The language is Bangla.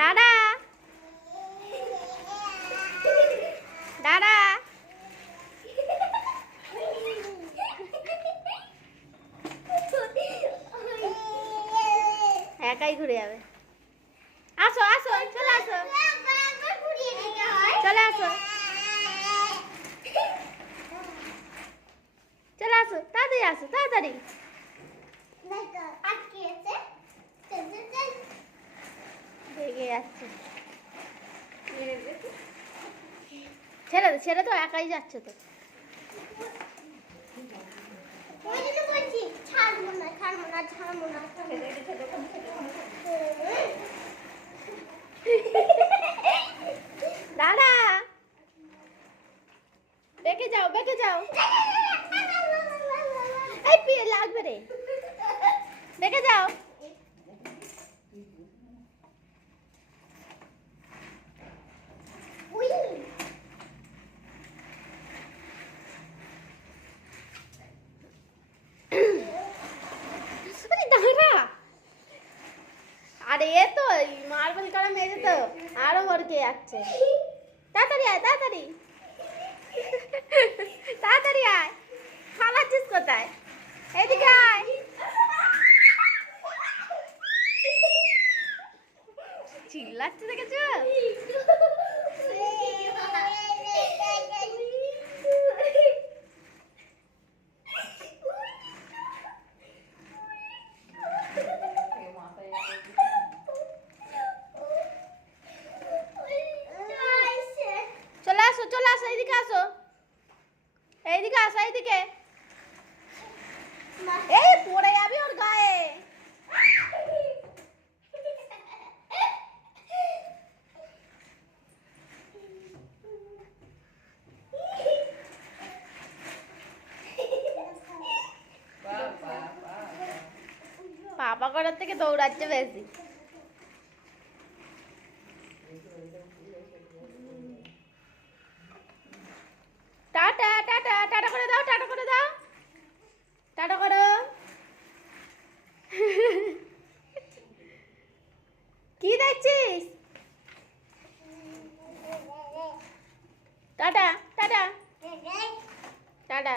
দাদা দাদা একাই ঘুরে যাবে। আসো আসো চলে আসো চলে আসো চলে আসো তাড়াতাড়ি আসো তাড়াতাড়ি। রেগে যাচ্ছে। ছেড়ে তো একাই যাচ্ছে তো। দাদা বেঁকে যাও বেঁকে যাও। এই পিয়ে লাগবে রে বেঁকে যাও। আরে এ তো মার্বেল করা মেয়ে তো আরো মরকে যাচ্ছে। তাড়াতাড়ি আয় তাড়াতাড়ি তাড়াতাড়ি আয়। পালাচ্ছিস কোথায়? এদিকে আয়। চিল্লাচ্ছে দেখেছো? চলে আসো এইদিকে আসো এইদিকে আসো এইদিকে। এই পড়ে যাবি ওর গায়ে। পাপা করার থেকে দৌড়াচ্ছে বেশি। টাটা টাটা টাটা করে দাও টাটা করে দাও টাটা করো। কি দেখছিস? Tata tata tata.